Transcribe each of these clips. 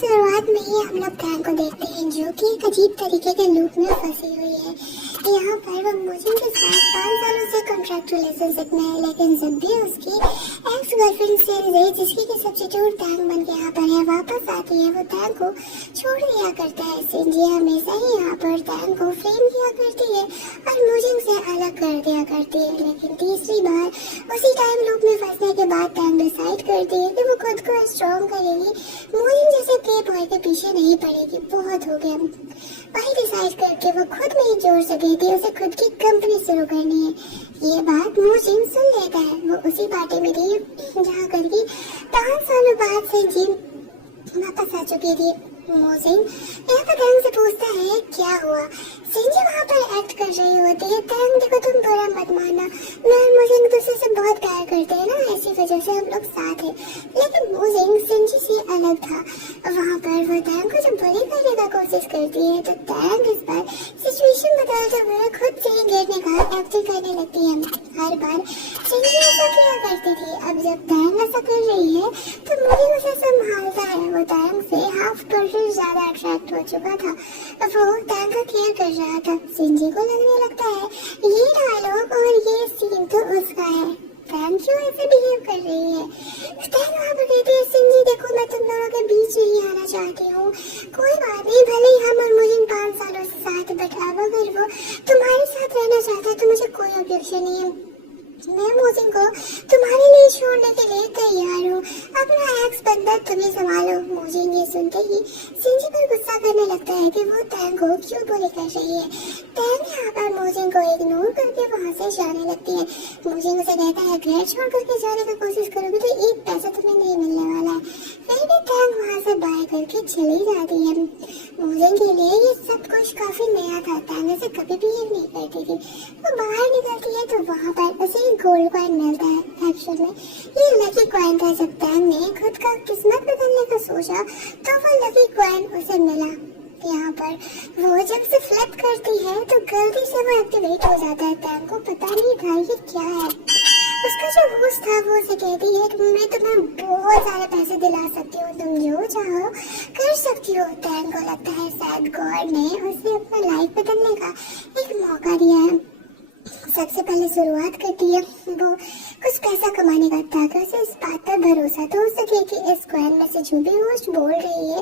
शुरुआत में ही हम लोग टैंग को देखते हैं जो कि एक अजीब तरीके के लूप में फंसी हुई है। यहाँ पर वो मुजिन के साथ 5 सालों से कॉन्ट्रैक्ट रिलेशनशिप में है, लेकिन जब भी उसकी एक्स गर्लफ्रेंड सेंजे जिसकी की सब्स्टिट्यूट टैंग बन के यहाँ पर है वापस आती है, वो टैंग को छोड़ दिया करता है। सेंजे हमेशा ही यहाँ पर टैंग को फ्रेम किया करती है और मुजिन से अलग कर दिया करती है, लेकिन तीसरी बार उसी टाइम लूप में फंसने के बाद टैंग डिसाइड करती है कि वो खुद को स्ट्रॉन्ग करेगी, मुजिन जैसे प्ले बॉय के पीछे नहीं पड़ेगी, बहुत हो गया। वही डिसाइड करके वो खुद में ही जोड़ सकी थी, उसे खुद की कंपनी शुरू करनी है। ये बात मुजिन सुन लेता है। वो उसी पार्टी में थी जहाँ करके 5 सालों बाद से जिन वापस आ चुकी थी। मुजिन यहाँ पर टैंग से पूछता है क्या हुआ। सेंजे वहाँ पर एक्ट कर रही होती है। टैंग देखो तुम बुरा मत मानना, मैं और मुजिन एक दूसरे से बहुत प्यार करते हैं ना, ऐसी वजह से हम लोग साथ हैं। लेकिन मुजिन सेंजे से अलग था। वहाँ पर वो टैंग को जब बुली करने का कोशिश करती है तो टैंग इस बार सिचुएशन बदलते हुए खुद से ही गिरने का एक्टिंग करने लगती है। हर बार सेंजे ऐसा किया करती थी। अब जब टैंग ऐसा कर रही है तो मुजिन उसे संभालता है। वो टैंग से ½ % ज्यादा अट्रैक्ट हो चुका था। वो टैंग का केयर कर रहा था। सेंजे को लगने लगता है ये डायलॉग और ये सीन तो उसका है, टैंग क्यों ऐसे बिहेव कर रही है। टैंग वहाँ पर कहती है सेंजे देखो मैं तुम दोनों के बीच नहीं आना चाहती हूँ, कोई बात नहीं, भले ही हम और मुजिन 5 सालों से साथ, बट अब अगर वो तुम्हारे साथ रहना चाहता है तो मुझे कोई ऑब्जेक्शन नहीं है। मैं मुजिन को तुम्हारे लिए छोड़ने के लिए तैयार हूँ, अपना एक्स बंदा तुम्हें संभालो। मुजिन ये सुनते ही सेंजे पर गुस्सा करने लगता है कि वो टैंग को क्यों बुली कर रही है। टैंग यहाँ पर मुजिन को इग्नोर करके वहाँ से जाने लगती है। मुजिन उसे कहता है घर छोड़ करके जाने की कोशिश करोगे तो एक पैसा तुम्हें नहीं मिलने वाला है। फिर भी टैंग वहाँ से बाय करके चली जाती है। मुजिन के लिए ये सब कुछ काफी नया था, टैंग ऐसे कभी बिहेव नहीं करती थी। वो बाहर निकलती है तो वहाँ पर उसे गोल्ड कॉइन मिलता है। एक्चुअल में ये लकी कॉइन था। जब टैंग ने खुद का किस्मत बदलने का सोचा तो वो लकी कॉइन उसे मिला। यहाँ पर वो जब से फ्लिप करती है तो गलती से वो एक्टिवेट हो जाता है। टैंग को पता नहीं था ये क्या है। उसका जो होस्ट था वो उसे कहती है कि मैं तुम्हें बहुत सारे पैसे दिला सकती हूँ, तुम जो चाहो कर सकती हो। टैंग को लगता है शायद गॉड ने उसे अपना लाइफ बदलने का एक मौका दिया है। सबसे पहले शुरुआत करती है वो कुछ पैसा कमाने का, ताकि उसे इस बात पर भरोसा तो हो सके कि इस कॉइन में से जो भी होस्ट बोल रही है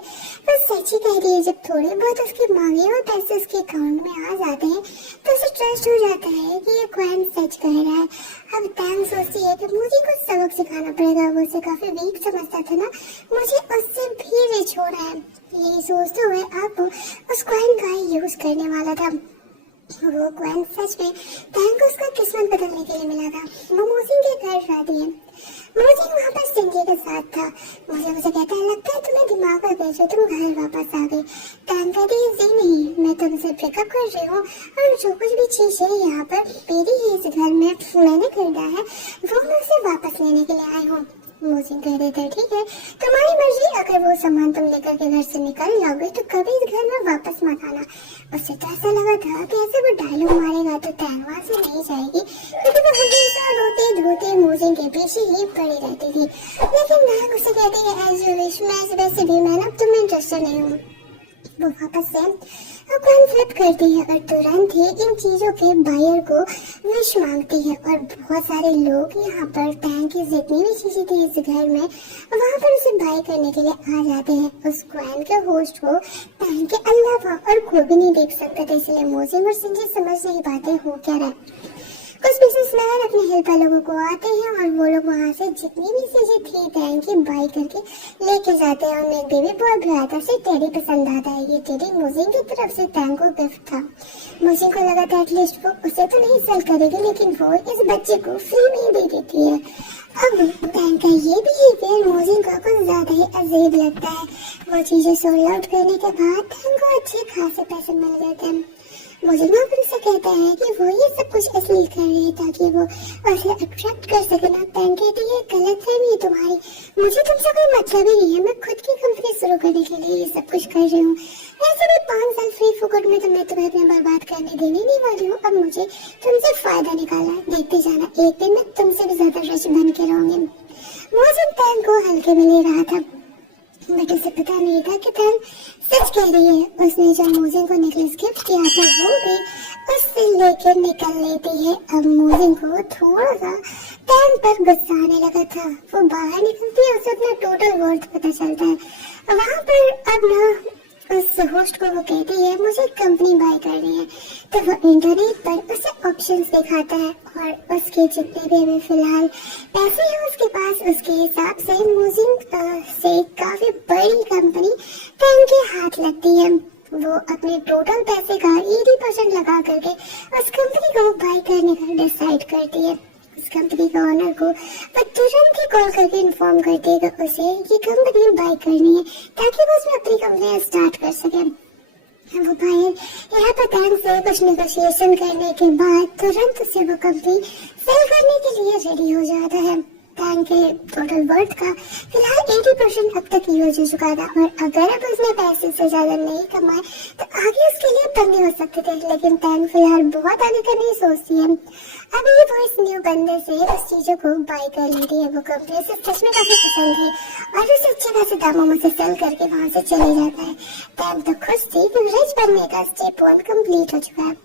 वो सच ही कह रही है। जब थोड़े बहुत उसके मांगे और पैसे उसके अकाउंट में आ जाते हैं तो उसे ट्रस्ट हो जाता है कि ये कॉइन सच कह रहा है। अब टैंग सोचती है कि मुझे कुछ सबक सिखाना पड़ेगा। वो उसे काफी वीक समझता था ना, मुझे उससे भी रिच होना है। यही सोचते हुए अब उस कॉइन का यूज करने वाला था। वो कॉइन सच में टैंग को उसका किस्मत बदलने के लिए मिला था। वो मुजिन के घर जाती है। मुजिन वहाँ पर सेंजे के साथ था। मुझे कहता है लगता है तुम्हें दिमाग पर गए, तुम घर वापस आ गई। टैंग कहती है जी नहीं, मैं तुमसे ब्रेकअप कर रही हूँ और जो कुछ भी चीज है यहाँ पर मेरी है, इस घर में मैंने खरीदा है वो मैं उसे वापस लेने के लिए आई हूँ। मुजिन कह देते ठीक है तुम्हारी मर्जी, अगर वो सामान तुम लेकर के घर से निकल जाओगे तो कभी इस घर में वापस मत आना। उससे तो ऐसा लगा था कि ऐसे वो डायलॉग मारेगा तो टैंग वहाँ से नहीं जाएगी, क्योंकि वो हमेशा रोते धोते मुजिन के पीछे ही पड़ी रहती थी। लेकिन टैंग उसे कहती है एज यू विश, मैं वैसे भी मैं ना तुम्हें इंटरेस्टेड नहीं हूँ। वो वापस से कॉइन फ्लिप करती है और तुरंत ही इन चीजों के बायर को विश मांगती है और बहुत सारे लोग यहाँ पर टैंग की जितनी भी चीजें थी इस घर में वहाँ पर उसे बाय करने के लिए आ जाते हैं। उस कॉइन के होस्ट को टैंग के अलावा और कोई भी नहीं देख सकता था, इसलिए मुजिन और सेंजे समझ नहीं पाते हो क्या रहा। कुछ बिजनेसमैन अपने हेल्पर लोगों को आते हैं और वो लोग वहाँ से जितनी भी चीजें थी टैंग की बाय करके लेके जाते हैं। उनमें एक बेबी बॉय भी आता है, उसे टेडी पसंद आता है। ये टेडी मुजिन की तरफ से टैंग को गिफ्ट था। मुजिन को लगा था एटलीस्ट वो उसे तो नहीं सेल करेगी, लेकिन वो इस बच्चे को फ्री में दे देती है। अब टैंग का ये बिहेवियर मुजिन को कुछ ज्यादा ही अजीब लगता है। वो चीजें सोल्ड आउट करने के बाद टैंग को अच्छे खासे पैसे मिल जाते हैं। मुजिन वहाँ से कहता है कि वो ये सब कुछ इसलिए कर रही है ताकि वो उसे अट्रैक्ट कर सके ना। टैंग कहती है गलत फहमी है तुम्हारी, मुझे तुमसे कोई मतलब ही नहीं है, मैं खुद की कंपनी शुरू करने के लिए ये सब कुछ कर रही हूँ। वैसे भी 5 साल फ्री फुकट में तो मैं तुम्हें अपने बर्बाद करने देने नहीं वाली हूँ। अब मुझे तुमसे फायदा निकालना है, देखते जाना एक दिन मैं तुमसे भी ज्यादा रिच बन के रहूंगी। मुजिन टैंग को हल्के में ले रहा था। बट उसे पता नहीं था कि टैंग सच कह रही है। उसने जो मोजिन को नेकलेस गिफ्ट किया था वो भी उससे लेकर निकल लेती है। अब मोजिन को थोड़ा सा टैंग पर गुस्सा आने लगा था। वो बाहर निकलती है, उसे अपना टोटल वर्थ पता चलता है। वहां पर अब ना उस होस्ट को वो कहती है मुझे कंपनी बाय करनी है, तो वो इंटरनेट पर उसे ऑप्शंस दिखाता है और उसके जितने भी अभी फिलहाल पैसे हैं उसके पास, उसके हिसाब से मोजिन से काफी बड़ी कंपनी टैंग के हाथ लगती है। वो अपने टोटल पैसे का 80% लगा करके उस कंपनी को बाय करने का डिसाइड करती है। उस कंपनी का ओनर को वो तुरंत ही कॉल करके इन्फॉर्म कर देगा उसे कि कंपनी बाय करनी है, ताकि वो उसमें अपनी कंपनी स्टार्ट कर सके। वो बायर यहाँ पर टैंग से कुछ नेगोशिएशन करने के बाद तुरंत उसे वो कंपनी सेल करने के लिए रेडी हो जाता है। टैंग के टोटल वर्थ का फिलहाल 80% अब तक यूज हो चुका था और अगर अब उसने पैसे से ज्यादा नहीं कमाए तो आगे उसके लिए पंगे हो सकते थे। लेकिन टैंग फिलहाल बहुत आगे का नहीं सोचती है। अभी वो इस न्यू बंदे से उस चीजों को बाय कर लेती है। वो कंपनी से सच में काफी पसंद थी और उसे अच्छे खासे दामों में से सेल करके वहां से चले जाता है। टैंग तो खुश थी कि रिच बनने का स्टेप 1 कंप्लीट हो चुका है।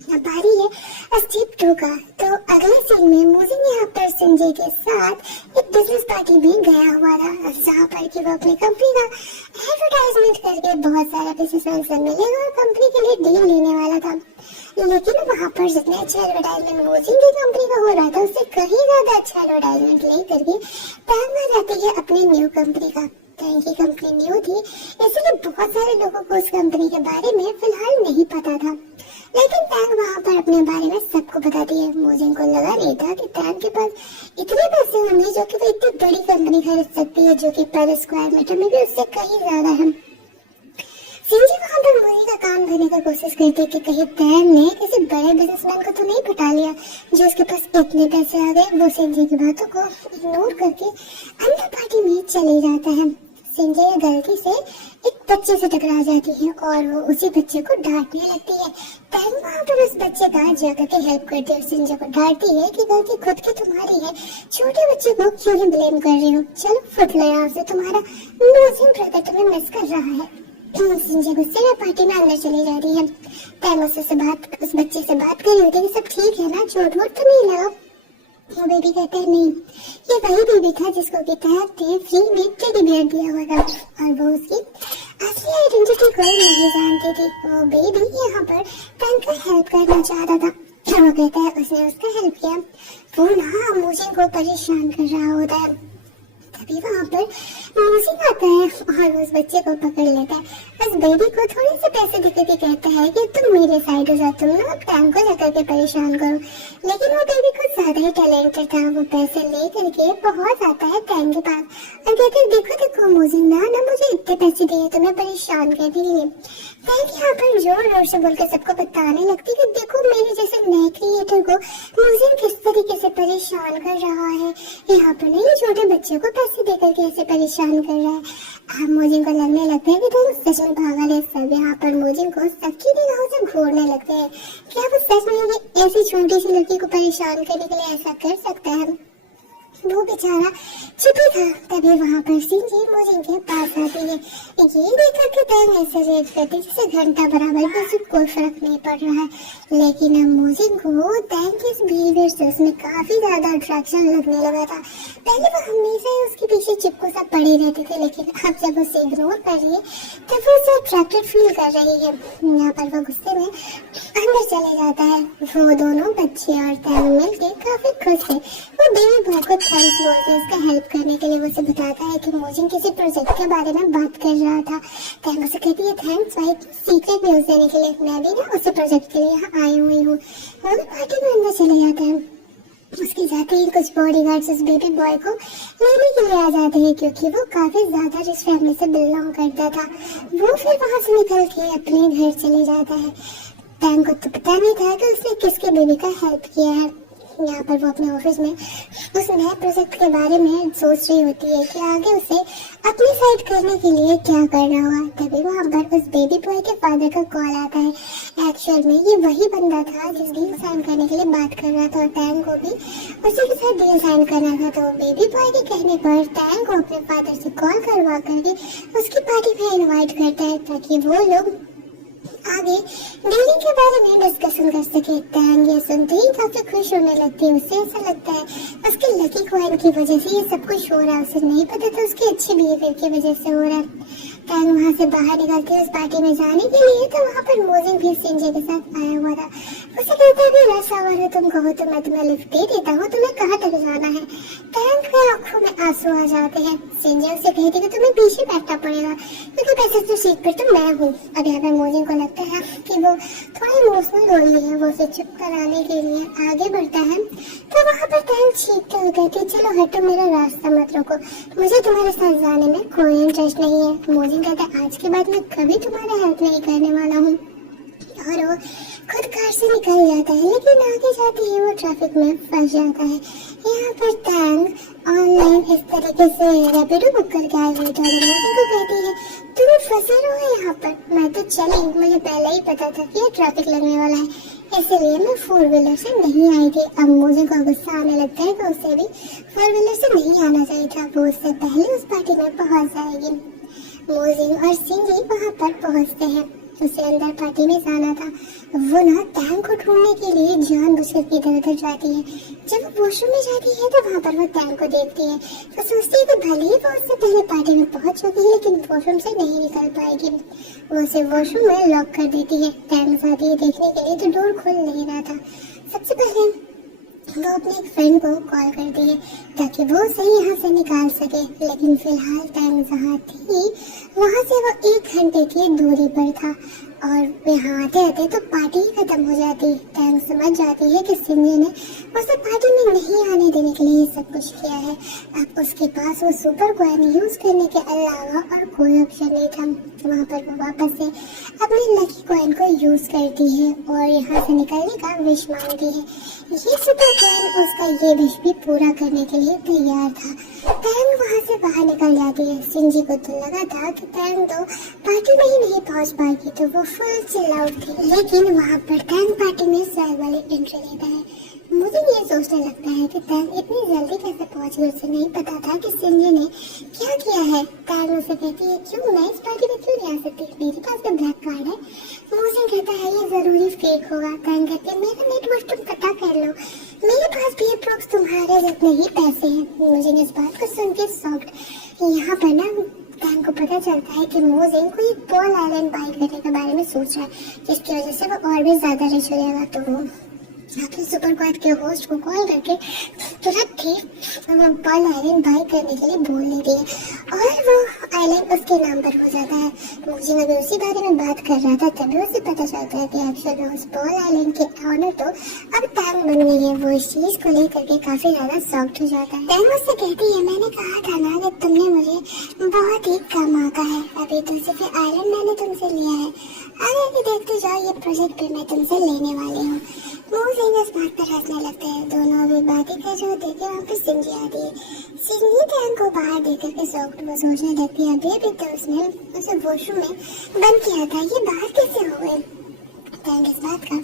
अब बारी है स्टेप 2 का। तो अगले सीन में मोजिन यहाँ पर संजय के साथ एक बिजनेस पार्टी में गया हुआ था, जहाँ पर कि वो अपनी कंपनी का एडवर्टाइजमेंट करके बहुत सारे बिजनेसमैन से मिलेगा और कंपनी के लिए डील लेने वाला था। लेकिन वहाँ पर जितने अच्छा एडवर्टाइजमेंट मोजिन की कंपनी का हो रहा था उससे कहीं ज्यादा अच्छा एडवर्टाइजमेंट लेकर के टैंग आ जाती है अपनी न्यू कंपनी का। टैंग की कंपनी न्यू थी, इसलिए बहुत सारे लोगों को उस कंपनी के बारे में फिलहाल नहीं पता था। लेकिन टैंग वहाँ पर अपने बारे में सबको बताती है। मोजिन को लगा नहीं था कि टैंग के पास इतने पैसे होंगे जो कि वो इतनी बड़ी कंपनी खरीद सकती है, जो कि पर स्क्वायर मीटर में भी उससे कहीं ज्यादा है। सिंजी वहाँ पर मोजिन का कान भरने की कोशिश करती है कि कहीं टैंग ने किसी बड़े बिजनेसमैन को तो नहीं पटा लिया जो उसके पास इतने पैसे आ गए। वो सिंजी की बातों को इग्नोर करके अंदर पार्टी में चले जाता है। संजय गलती से एक बच्चे से टकरा जाती है और वो उसी बच्चे को डांटने लगती है। टैंग वहाँ पर उस बच्चे का जाकर के हेल्प करती है। संजय को डांटती है कि गलती खुद की तुम्हारी है, छोटे बच्चे को क्यों ही ब्लेम कर रही हो, चलो फुट लो यहाँ से, तुम्हारा मोजिन ब्रदर तुम्हें मिस कर रहा है। संजय गुस्से में पार्टी में अंदर चली जाती है। टैंग उस बच्चे से बात कर रही होती है कि सब ठीक है ना, चोट वोट तो नहीं लगा। वो बेबी कहते हैं नहीं, ये वही बेबी था जिसको कि टैंग ने फ्री में टेडी बियर दिया हुआ था और वो उसकी असली आइडेंटिटी को नहीं जानती थी। वो बेबी यहाँ पर टैंग का हेल्प करना चाहता था। वो कहता है उसने उसका हेल्प किया। वो ना मोजिन को परेशान कर रहा होता है। तभी वहाँ पर मोजिन आता है और उस बच्चे को पकड़ लेता है। उस बेबी को थोड़े से पैसे देकर के कहता है कि तुम मेरे साइड हो जाओ, तुम ना टैंग को जाकर के परेशान करो। लेकिन वो बेबी कुछ ज्यादा ही टैलेंटेड था। वो पैसे ले करके पहुंच आता है टैंग के पास और कहते हैं देखो देखो मोजिन ना मुझे इतने पैसे दिए तुम्हें परेशान करने के लिए। टैंग यहाँ पर जोर जोर से बोलकर सबको बताने लगती कि देखो मेरे जैसे नए क्रिएटर को मोजिन किस तरीके से परेशान कर रहा है। यहाँ पर नहीं छोटे बच्चे को पैसे देकर के ऐसे परेशान कर रहा है। अब मोजिन को लगने लगता है कि टैंग सच में पागल है। सब यहाँ पर मोजिन को सबकी निगाहों से घूरने लगते हैं। क्या वो सच में ऐसी छोटी सी लड़की को परेशान करने के लिए ऐसा कर सकता है? वो बेचारा चुप ही था। तभी वहाँ पर सिंजी मोजिन के पास आती है। ये देखकर के टैंग ऐसे रिएक्ट करती जैसे घंटा बराबर भी उसे कोई फर्क नहीं पड़ रहा है। लेकिन अब मोजिन को टैंग के इस बिहेवियर से उसमें काफी ज्यादा अट्रैक्शन लगने लगा था। पहले वो हमेशा ही उसके पीछे चिपको सा पड़ी रहती थी, लेकिन अब जब उसे इग्नोर कर रही है तो वो उसे अट्रैक्टेड फील कर रही है। यहाँ पर वो गुस्से में अंदर चले जाता है। वो दोनों बच्चे और टैंग मिलके काफी खुश थे। वो बेबी बॉय को थैंक्स बोलते हैं उसका हेल्प करने के लिए। वो उसे बताता है कि मोजिन किसी प्रोजेक्ट के बारे में बात कर रहा था। टैंग उसे कहती है थैंक्स भाई सीक्रेट न्यूज देने के लिए, मैं भी ना उसी प्रोजेक्ट के लिए यहाँ आई हुई हूँ। वो भी पार्टी में अंदर चले जाते हैं। उसके जाते ही कुछ बॉडीगार्ड्स उस बेबी बॉय को लेने के लिए आ जाते हैं क्योंकि वो काफी ज्यादा रिच फैमिली से बिलोंग करता था। वो फिर वहाँ से निकल के अपने घर चले जाता है। टैंग को तो पता नहीं था कि उसने किसके बेबी का हेल्प किया है। यहाँ पर वो अपने ऑफिस में उस नए प्रोजेक्ट के बारे में सोच रही होती है कि आगे उसे अपनी साइड करने के लिए क्या करना होगा। तभी वहाँ पर उस बेबी बॉय के फादर का कॉल आता है। एक्चुअल में ये वही बंदा था जिस डील साइन करने के लिए बात कर रहा था और टैंग को भी उसी के साथ डील साइन करना था। तो बेबी बॉय के कहने पर टैंग को अपने फादर से कॉल करवा करके उसकी पार्टी में इनवाइट करता है ताकि वो लोग आगे डीलिंग के बारे में डिस्कशन कर सके। टैंग ये सुनते ही काफी खुश होने लगती है। उसे ऐसा लगता है उसके लकी कॉइन की वजह से ये सब कुछ हो रहा है। उसे नहीं पता था उसके अच्छे बिहेवियर की वजह से हो रहा है। टैंग वहाँ से बाहर निकलती है उस पार्टी में जाने के लिए। तो वहाँ पर मोजिंग भी सिंजे के साथ आया हुआ था। उसे कहता है कि रस आवर हो, तुम कहो तो मैं तुम्हें लिफ्ट दे देता हूँ, तुम्हें कहाँ तक जाना है। टैंग के आंखों में आंसू आ जाते हैं। सिंजे उसे कहती है कि तुम्हें पीछे बैठना पड़ेगा क्योंकि वैसे तो सीट पर तो मैं हूँ। अब यहाँ पर मोजिंग को लगता है कि वो थोड़ा इमोशनल हो रही है। वो उसे चुप कराने के लिए आगे बढ़ता है। तो वहाँ पर टैंग चीखते हुए कहती है, चलो हटो, मेरा रास्ता मत रोको, मुझे तुम्हारे साथ जाने में कोई इंटरेस्ट नहीं है। मोजिंग कहता है, आज के बाद मैं कभी तुम्हारा हेल्प नहीं करने वाला हूँ। और वो खुद कार से निकल जाता है, लेकिन आगे जाते ही वो ट्रैफिक में फंस जाता है। यहाँ पर टैंग ऑनलाइन इस तरीके से रैपिडो बुक करके आई हुई थी। मोजिंग को कहती है, तुम फंसे रहो यहाँ पर, मैं तो चली, मुझे पहले ही पता था कि ट्रैफिक लगने वाला है, इसलिए मैं 4 व्हीलर से नहीं आई थी। अब मोजिंग को गुस्सा आने लगता है कि उसे भी 4 व्हीलर से नहीं आना चाहिए था। वो उससे पहले उस पार्टी में पहुंच जाएगी। मोजिंग और सिंजी वहाँ पर पहुँचते हैं। उसे अंदर पार्टी में जाना था। वो ना टैंग को ढूंढने के लिए जानबूझकर इधर उधर जाती है। जब वो वॉशरूम में जाती है तो वहाँ पर वो टैंग को देखती है। तो सोचती है कि भले ही वो उससे पहले पार्टी में पहुंच चुकी है लेकिन वॉशरूम से नहीं निकल पाएगी। वो उसे वॉशरूम में लॉक कर देती है। टैंग जाती है देखने के लिए तो डोर खुल नहीं रहा था। सबसे पहले वो अपने एक फ्रेंड को कॉल करती है ताकि वो उसे यहाँ से निकाल सके, लेकिन फिलहाल टैंग जहाँ थी वहाँ से वो 1 घंटे की दूरी पर था और यहाँ आते आते तो पार्टी ही खत्म हो जाती। टैंग समझ जाती है कि सिंजे ने उसे पार्टी में नहीं आने देने के लिए सब कुछ किया है। अब उसके पास वो सुपर कॉइन यूज करने के अलावा और कोई ऑप्शन नहीं था। वहाँ पर वो वापस से अपने लकी कॉइन को यूज करती है और यहाँ से निकलने का विश मांगती है। ये सुपर कॉइन उसका ये विश भी पूरा करने के लिए तैयार था। टैंग वहाँ से बाहर निकल जाती है। सिंजी को तो लगा था कि टैंग तो पार्टी में ही नहीं पहुँच पाएगी, तो वो फुल चिल आउट थी। लेकिन वहाँ पर टैंग पार्टी में सैर वाले एंट्री लेता है। मुझे ये सोचने लगता है कि टैंग इतनी जल्दी कैसे पहुंच गई। उसे नहीं पता था कि सिंजे ने क्या किया है। टैंग उसे कहती है, क्यों मैं इस पार्टी में क्यों नहीं आ सकती, मेरे पास तो ब्लैक कार्ड है। मुझे कहता है ये जरूरी फेक होगा। टैंग कहती है, मेरा नेटवर्क तुम पता कर लो, मेरे पास भी अप्रोक्स तुम्हारे जितने ही पैसे हैं। मुझे इस बात को सुन के शॉक्ड। यहाँ पर ना टैंग को पता चलता है कि मोजिंग को एक पॉल आइलैंड बाय करने के बारे में सोच रहा है, जिसकी वजह से वो और भी ज्यादा रिच हो जाएगा। तो वो अपने सुपर क्वाड के होस्ट को कॉल करके तुरंत ही पॉल आइलैंड बाय करने के लिए बोल देती है और वो आइलैंड उसके नाम पर हो जाता है। मोजिंग अभी उसी बारे में बात कर रहा था तभी उसे पता चलता है कि एक्चुअल में उस पॉल आइलैंड के ऑनर तो अब टैंग बन गई है। वो इस चीज को लेकर के काफी ज्यादा शॉक्ड हो जाता है। टैंग उससे कहती है, मैंने कहा था ना कि तुमने मुझे बहुत ही कम आंका है, अभी तो सिर्फ आइलैंड मैंने तुमसे लिया है, आगे भी देखते जाओ ये प्रोजेक्ट भी मैं तुमसे लेने वाली हूँ। मोजिंग इस बात पर हंसने लगते हैं। दोनों अभी बातें कर रहे होते कि वहाँ पे सिंजी आती है। सिंजी टैंग को बाहर देख करके शॉक्ड वो सोचने लगती है, अभी तो उसने उसे वॉशरूम में बंद किया था, ये बाहर कैसे हो गए। टैंग इस बात का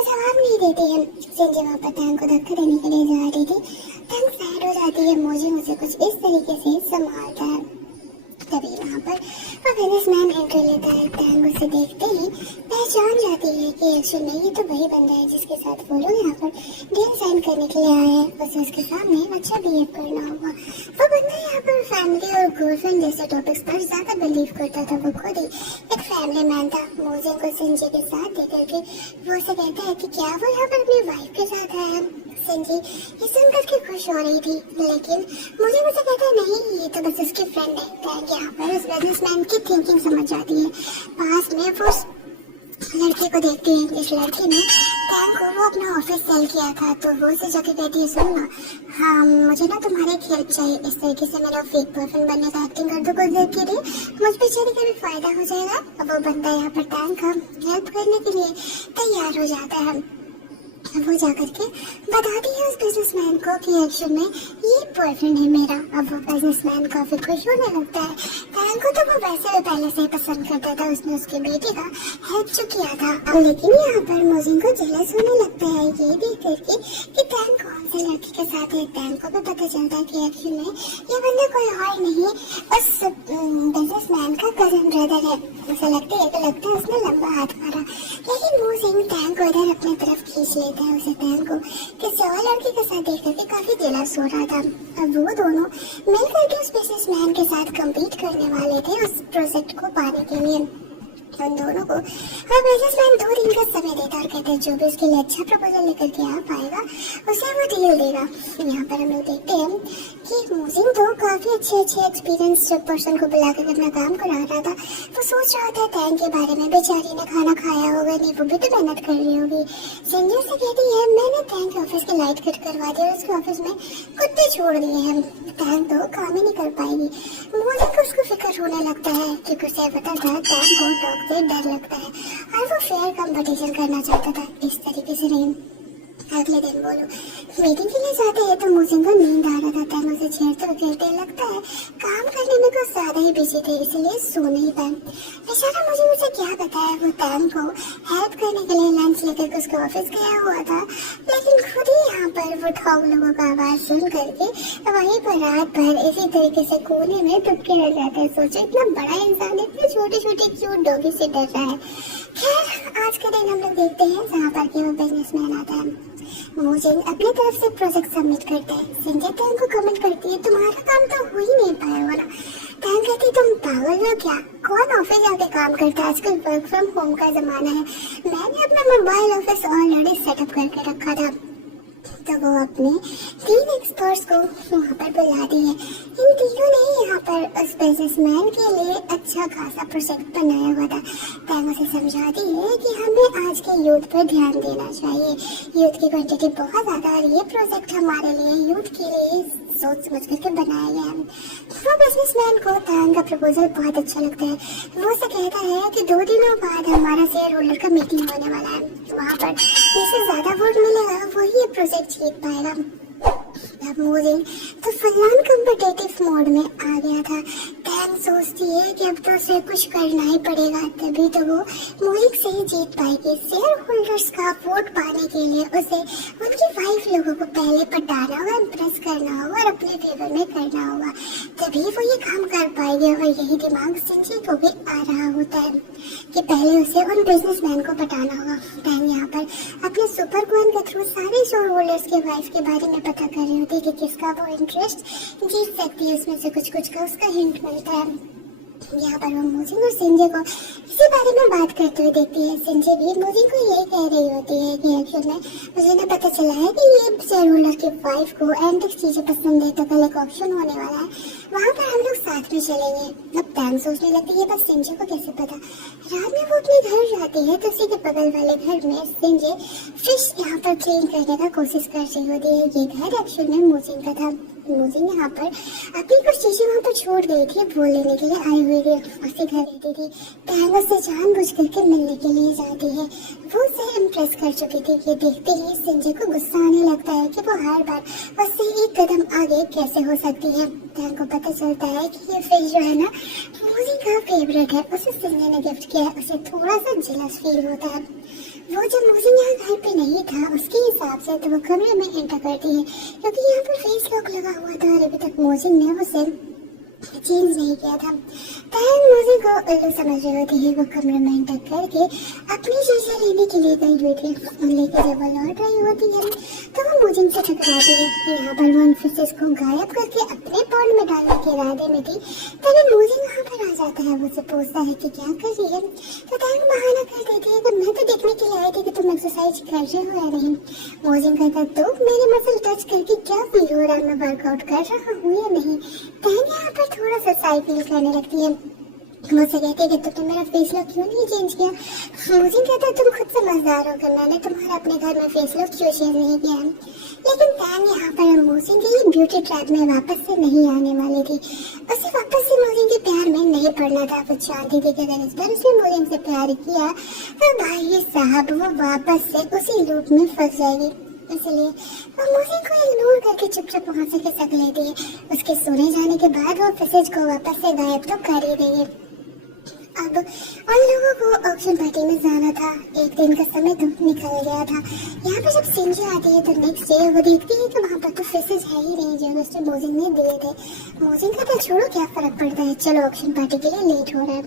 जवाब नहीं देती है। सिंजी वहाँ पर टैंग को धक्का देने के लिए जा रही थी। टैंग साइड हो जाती है। मोजिंग उसे कुछ इस तरीके से संभालता है। तभी वहाँ पर वो बिजनेसमैन एंट्री लेता है। टैंग उसे देखते ही पहचान जाती है कि एक्चुअल में ये तो वही बंदा है जिसके साथ वो लोग यहाँ पर डील साइन करने के लिए आए हैं। उसे उसके सामने अच्छा बिहेव करना होगा। वो बंदा यहाँ पर फैमिली और गर्लफ्रेंड जैसे टॉपिक्स पर ज्यादा बिलीव करता था। वो खुद ही एक फैमिली मैन था। मोजिंग को सिंजी के साथ देख करके वो उसे कहता है कि क्या वो यहाँ पर अपनी वाइफ के साथ आया है। सिंजी ये सुनकर के खुश हो रही थी, लेकिन मुझे कहता है नहीं ये तो बस उसकी फ्रेंड है। टैंग यहाँ पर उस बिजनेसमैन की थिंकिंग समझ जाती है। पास में वो उस लड़की को देखती है जिस लड़की ने टैंग को वो अपना ऑफिस सेल किया था। तो वो उसे जाके कहती है, सुन ना, हाँ मुझे ना तुम्हारी एक हेल्प चाहिए। इस तरीके से मेरा फेक बॉयफ्रेंड बनने का एक्टिंग कर दो कुछ देर के लिए, मुझ बेचारी का भी फायदा हो जाएगा। अब वो बंदा यहाँ पर टैंग का हेल्प करने के लिए तैयार हो जाता है। अब वो जाकर के बताती है उस बिजनेसमैन को कि एक्चुअल में ये बॉयफ्रेंड है मेरा। अब वो बिजनेसमैन काफी खुश होने लगता है। टैंग को तो वो वैसे भी पहले से ही पसंद करता था, उसने उसके बेटे का हेल्प जो किया था। लेकिन यहाँ पर मोजिन को जेलस होने लगता है ये देख करके कि टैंग कौन से लड़की के साथ है। टैंग को भी पता चलता है कि एक्चुअल में ये बंदा कोई और नहीं उस बिजनेसमैन का कजन ब्रदर है। ऐसा लगता है उसने लंबा हाथ मारा, लेकिन मोजिन टैंग को इधर अपनी तरफ खींच लेता है। उसे टैंग को किसी और लड़की के साथ देख करके काफी जेलस हो रहा था। अब वो दोनों मिलकर के उस बिजनेसमैन के साथ कम्पीट करने वाले थे उस प्रोजेक्ट को पाने के लिए। उन दोनों को और बिजनेसमैन 2 दिन का समय देता और कहते हैं जो भी उसके लिए अच्छा प्रपोजल लेकर के आ पाएगा उसे वो डील देगा। यहाँ पर हम लोग देखते हैं कि मोजिन तो काफी अच्छे एक्सपीरियंस पर्सन को बुला कर अपना काम करा रहा था। वो सोच रहा था टैंग के बारे में, बेचारी ने खाना खाया होगा नहीं, वो भी तो मेहनत कर रही होगी। संजय से कहती है मैंने टैंग के ऑफिस की लाइट कट करवा दी और उसके ऑफिस में कुत्ते छोड़ दिए हैं, टैंग तो काम ही नहीं कर पाएगी। मोजिन को उसको फिक्र होने लगता है क्योंकि उसे पता था टैंग को डॉग से डर लगता है और वो फेयर कंपटीशन करना चाहता था। इस तरीके से नहीं। अगले दिन बोलो मीटिंग के लिए जाते हैं तो मोजिन को नींद आ रहा था। टैंग उसे छेड़ते हुए कहते लगता है काम करने में कुछ ज्यादा ही बिजी थे इसलिए सो नहीं पाए। बेचारा मोजिन उसे क्या बताया, वो टैंग को हेल्प करने के लिए लंच लेकर उसके ऑफिस गया हुआ था, लेकिन खुद ही यहाँ पर वो ठॉग लोगों का आवाज सुन करके वहीं पर रात भर इसी तरीके से कोने में टुपके रह जाते हैं। सोचो इतना बड़ा इंसान इतने छोटे छोटे क्यूट डॉगी से डर रहा है। खैर आज के दिन हम लोग देखते हैं जहाँ पर कि वो बिजनेसमैन आता है। मोजिन अपनी तरफ से प्रोजेक्ट सबमिट करता है। संजय टैंग को कमेंट करती है तुम्हारा काम तो हो ही नहीं पाया होगा ना। टैंग कहती तुम पागल हो क्या, कौन ऑफिस जाके काम करता है, आजकल वर्क फ्रॉम होम का जमाना है। मैंने अपना मोबाइल ऑफिस ऑलरेडी सेटअप करके रखा था। तो वो अपने 3 एक्सपर्ट्स को वहाँ पर बुला दिए। इन तीनों ने यहाँ पर उस बिजनेसमैन के लिए अच्छा खासा प्रोजेक्ट बनाया हुआ था। टैंग उसे समझाती है कि हमें आज के यूथ पर ध्यान देना चाहिए, यूथ की क्वांटिटी बहुत ज्यादा और ये प्रोजेक्ट हमारे लिए यूथ के लिए सोच समझ करके बनाया गया है। वो बिजनेसमैन को टैंग का प्रपोजल बहुत अच्छा लगता है। वो उसे कहता है कि 2 दिनों बाद हमारा शेयर होल्डर का मीटिंग होने वाला है, वहाँ पर जिससे ज्यादा वोट मिलेगा वही ये प्रोजेक्ट जीत पाएगा। अब मोजिन तो फुल कॉम्पिटिटिव मोड में आ गया था। टैंग सोचती है कि अब तो उसे कुछ करना ही पड़ेगा, तभी तो वो मोजिन से ही जीत पाएगी। शेयर होल्डर्स का वोट पाने के लिए उसे उनकी 5 लोगों को पहले पटाना होगा, इम्प्रेस करना होगा और अपने फेवर में करना होगा, तभी वो ये काम कर पाएगी। और यही दिमाग संजय को भी आ रहा होता है कि पहले उसे उन बिजनेसमैन को पटाना होगा। टैंग यहाँ पर अपने सुपर कॉइन के थ्रू सारे शेयर होल्डर्स के वाइफ के बारे में पता कर रही होती है कि किसका वो इंटरेस्ट जीत सकती है। उसमें से कुछ का उसका हिंट मिलता है। यहाँ पर वो मोजिन और संजय को इसी बारे में बात करते हुए देखती है। संजय भी मोजिन को यही कह रही होती है कि एक्चुअल में मुझे ना पता चला है कि ये शेयर होल्डर की वाइफ को एंटिक चीजें पसंद है, तो कल एक ऑप्शन होने वाला है, वहाँ पर हम लोग साथ में चलेंगे। अब टैंग सोचने लगती है बस संजय को कैसे पता। रात में वो अपने घर जाती है तो उसी के बगल वाले घर में संजय फिश यहाँ पर क्लीन करने का कोशिश कर रही होती है। ये घर एक्चुअल में मोजिन का था। मोजिन यहाँ पर अपनी कुछ चीजें वहाँ पर छोड़ गई थी, वो लेने के लिए आई हुई थी, उसी घर रहती थी। टैंग उससे जानबूझ करके मिलने के लिए जाती है। वो उसे इम्प्रेस कर चुकी थी। ये देखते ही संजय को गुस्सा आने लगता है कि वो हर बार उससे एक कदम आगे कैसे हो सकती है। टैंग को पता चलता है कि ये फिश जो है ना मोजिन का फेवरेट है, उसे संजय ने गिफ्ट किया है। उसे थोड़ा सा जेलस फील होता है। वो जब मोजिन यहाँ घर पे नहीं था उसके हिसाब से तो वो कमरे में एंटर करती है क्योंकि यहाँ पर फेस लॉक लगा हुआ था और अभी तक मोजिन ने उसे चेंज नहीं किया था। टैंग मोजिन को उल्लू समझ रही होती है। वो कमरे में एंटर करके अपनी चीजें लेने के लिए गई हुई थी, लेकिन जब वो लौट रही होती है तो वो मोजिन से टकराती है। यहाँ पर वो उन फिशेस को गायब करके अपने पॉन्ड में डालने के इरादे में थी, तभी मोजिन वहाँ पर आ जाता है। वो उसे पूछता है कि क्या कर रही है, तो टैंग बहाना कर देती है कि मैं तो देखने के लिए आई थी कि तुम एक्सरसाइज कर रहे हो या नहीं। मोजिन कहता तो मेरे मसल टच करके क्या फील हो रहा है, मैं वर्कआउट कर रहा हूँ या नहीं। टैंग यहाँ पर थोड़ा सा साई फील करने लगती है। मुझसे कहती है कि तुमने मेरा फेस लुक क्यों नहीं चेंज किया। मुझे कहता है तुम खुद समझदार हो कि मैंने तुम्हारा अपने घर में फेस लुक क्यों चेंज नहीं किया है। लेकिन टैन यहाँ पर मोजिन के ब्यूटी ट्रैप में वापस से नहीं आने वाली थी। उसे वापस से मोजिन के प्यार में नहीं पड़ना था। वो चाहती थी कि अगर इस बार उसने मोजिन से प्यार किया तो भाई साहब वो वापस से उसी लूप में फंस जाएगी। इसलिए वो मोजिन को इग्नोर करके चुपचाप वहाँ से खिसक लेती है। उसके सोने जाने के बाद वो फिसेज को वापस से गायब तो कर ही देगी। अब उन लोगों को ऑक्शन पार्टी में जाना था। एक दिन का समय तो निकल गया था। यहाँ पर जब सिंजी आती है तो नेक्स्ट डे वो देखती है कि वहाँ पर तो फिशेज है ही नहीं जो उसने मोजिन ने दिए थे। मोजिन का तो छोड़ो क्या फर्क पड़ता है, चलो ऑक्शन पार्टी के लिए लेट हो रहा है।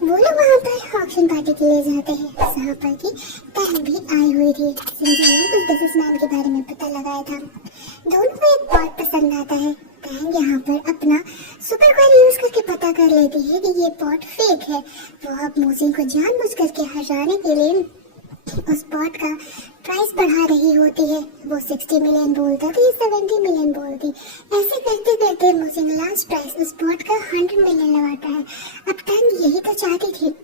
वो लोग वहाँ पर ऑक्शन पार्टी के लिए जाते हैं जहाँ पर की टैन भी आई हुई थी। सिंजी ने उस बिजनेसमैन के बारे में पता लगाया था। दोनों को एक पॉट पसंद आता है। टैन यहाँ पर अपना सुपर क्वेरी यूज करके पता कर लेती है कि ये पॉट फेक है। वो अब मोजिन को जानबूझ करके हराने के लिए उस पॉट का प्राइस बढ़ा रही होती है। वो 60 मिलियन बोलता था, 70 मिलियन बोलती। ऐसे करते करते मोजिन लास्ट प्राइस उस पॉट का 100 मिलियन लगाता है। अब टैन यही तो चाहती थी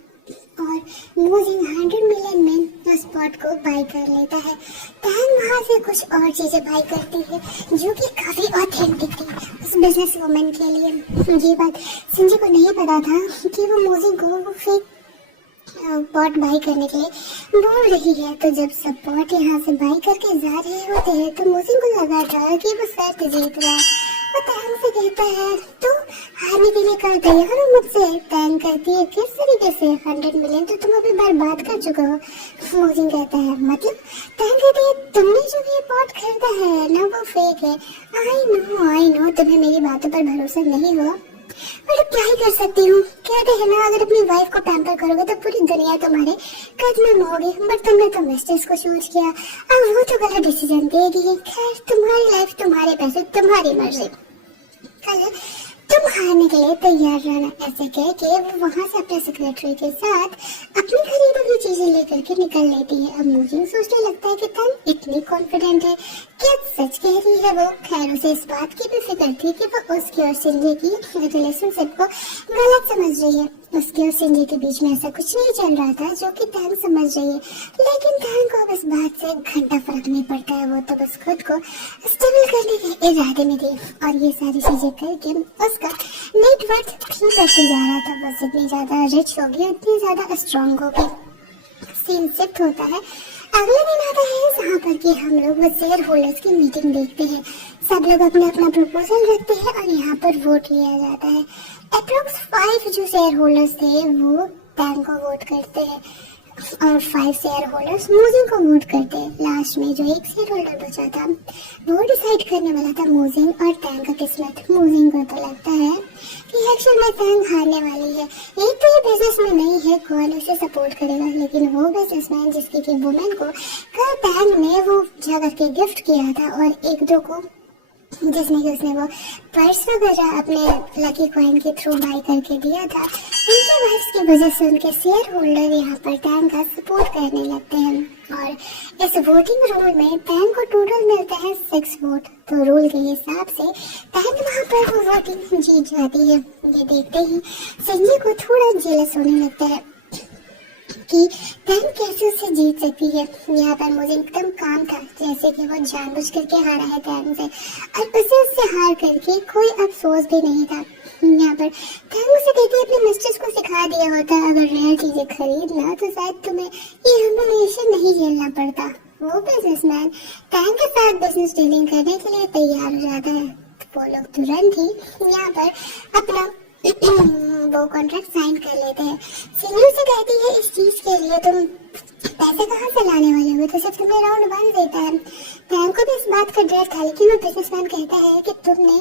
और मोजिन 100 मिलियन में उस पॉट को बाय कर लेता है। टैन वहाँ से कुछ और चीजें बाय करती है जो कि काफी ऑथेंटिक थी उस बिजनेस वुमन के लिए। ये बात सिंजी को नहीं पता था कि वो मोजिन को वो फेक पॉट बाय करने के लिए बोल रही है। तो जब सब पॉट यहाँ से बाय करके जा रहे होते हैं तो मोजिन को लगा था कि वो शर्त जीत रहा है। वो टैन से कहता है तो हारने के लिए कर तैयार हो मुझसे। टैन कहती है किस तरीके से, 100 मिलियन तो तुम अभी बर्बाद कर चुके हो। मोजिन कहता है मतलब। टैन कहती है तुमने जो ये पॉट खरीदा है ना वो फेक है। आई नो तुम्हें मेरी बातों पर भरोसा नहीं हुआ पर क्या ही कर सकती हूँ। कहते हैं ना अगर अपनी वाइफ को पैम्पर करोगे तो पूरी दुनिया तुम्हारे कदम में होगी। बट तुमने तो मिस्टेक्स को चूज किया, अब वो तो गलत डिसीजन देगी। खैर तुम्हारी लाइफ, तुम्हारे पैसे, तुम्हारी मर्जी। कल तुम हारने के लिए तैयार रहना। ऐसे कह के वो वहाँ से अपने सेक्रेटरी के साथ अपनी खरीदी हुई चीजें लेकर के निकल लेती है। अब मोजिन सोचने लगता है कि टैन इतनी कॉन्फिडेंट है, क्या सच कह रही है वो। खैर उसे इस बात की भी फिक्र थी कि वो उसकी और सिंजी की रिलेशनशिप को गलत समझ रही है। उसके और सिंजी के बीच में ऐसा कुछ नहीं चल रहा था जो कि टैन समझ रही है। लेकिन टैन को अब इस बात से घंटा फर्क नहीं पड़ता है। वो तो बस खुद को स्टेबल करने के इरादे में थी और ये सारी चीजें करके उसका नेटवर्थ भी बढ़ते जा रहा था। बस जितनी ज्यादा रिच होगी उतनी ज्यादा स्ट्रॉन्ग होगी। सीन शिफ्ट होता है। अगले दिन आता है जहाँ पर कि हम लोग वो शेयर होल्डर्स की मीटिंग देखते हैं। सब लोग अपना अपना प्रपोजल रखते हैं और यहाँ पर वोट लिया जाता है। अप्रोक्स 5 जो शेयर होल्डर्स थे वो टैन को वोट करते हैं और 5 शेयर होल्डर्स मोजिन को वोट करते हैं। लास्ट में जो एक शेयर होल्डर बचा था वो डिसाइड करने वाला था मोजिन और टैन का किस्मत। मोजिन को तो लगता है कि एक्चुअल में टैन हारने वाली है। एक तो ये बिजनेस में नहीं है, कौन उसे सपोर्ट करेगा। लेकिन वो बिजनेसमैन जिसकी की वुमेन को कल टैन ने वो जगह के गिफ्ट किया था और एक दो को जिसमें कि उसने वो पर्स वगैरह अपने लकी कॉइन के थ्रू बाय करके दिया था, उनके वाइफ्स की वजह से उनके शेयर होल्डर यहाँ पर टैन का सपोर्ट करने लगते हैं। और इस वोटिंग रूल में टैन को टोटल मिलता है 6 वोट। तो रूल के हिसाब से टैन वहाँ पर वो वोटिंग जीत जाती है। ये देखते ही संजय को थोड़ा जेलस होने लगता है कि टैन कैसे उसे जीत सकती है। यहाँ पर मुझे एकदम काम था जैसे कि वो जानबूझ करके हारा है टैन से और उसे उससे हार करके कोई अफसोस भी नहीं था। यहाँ पर टैन उसे कहती है अपने मिस्ट्रेस को सिखा दिया होता अगर रेयर चीजें खरीदना तो शायद तुम्हें ये ह्यूमिलिएशन नहीं झेलना पड़ता। वो बिजनेसमैन टैन के साथ बिजनेस डीलिंग करने के लिए तैयार हो जाता है। वो लोग तुरंत ही यहाँ पर अपना वो कॉन्ट्रैक्ट साइन कर लेते हैं। सीनियर से कहती है इस चीज के लिए तुम पैसे कहाँ से लाने वाले हो, तो सिर्फ तुम्हें राउंड 1 देता है। टैन को भी इस बात का डर था लेकिन वो बिजनेसमैन कहता है कि तुमने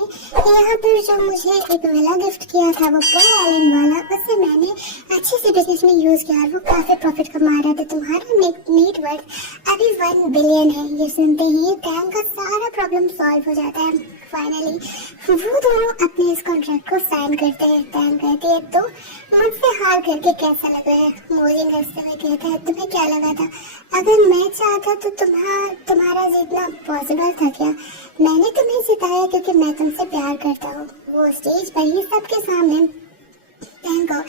यहाँ पर जो मुझे एक विला गिफ्ट किया था वो पुल आइलैंड वाला, उससे मैंने अच्छे से बिजनेस में यूज किया और वो काफी प्रॉफिट कमा रहा था। तुम्हारा नेटवर्थ अभी 1 बिलियन है। ये सुनते ही टैन का सारा प्रॉब्लम सॉल्व हो जाता है। फाइनली वो दोनों अपने इस कॉन्ट्रैक्ट को साइन करते हैं। टैन कहती है तो मुझसे हार करके कैसा लगा है। मोजिन हंसते हुए कहता है तुम्हें क्या लगा था अगर मैं चाहता तो तुम्हारा जीतना पॉसिबल था क्या। मैंने तुम्हें जिताया क्योंकि मैं तुमसे प्यार करता हूँ। वो स्टेज पर ही सबके सामने टैन को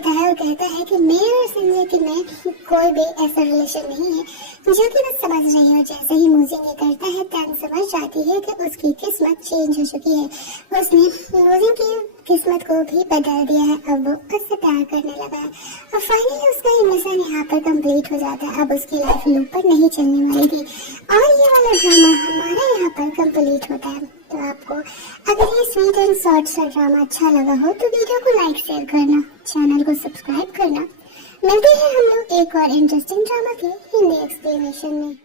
करता है और कहता है कि मैं और संजय की में कोई भी ऐसा रिलेशन नहीं है, जो कि वो समझ रही है। जैसे ही मोजिन ये करता है, तैन समझ जाती है कि उसकी किस्मत चेंज हो चुकी है। उसने मोजिन की किस्मत को भी बदल दिया है। अब वो उससे प्यार करने लगा है और फाइनली उसका ये मिशन यहाँ पर कंप्लीट हो जाता है। अब उसकी लाइफ लूप पर नहीं चलने वाली थी और ये वाला ड्रामा हमारा यहाँ पर कंप्लीट होता है। तो आपको अगर ये स्वीट एंड शॉर्ट सा ड्रामा अच्छा लगा हो तो वीडियो को लाइक शेयर करना, चैनल को सब्सक्राइब करना। मिलते हैं हम लोग एक और इंटरेस्टिंग ड्रामा के हिंदी एक्सप्लेनेशन में।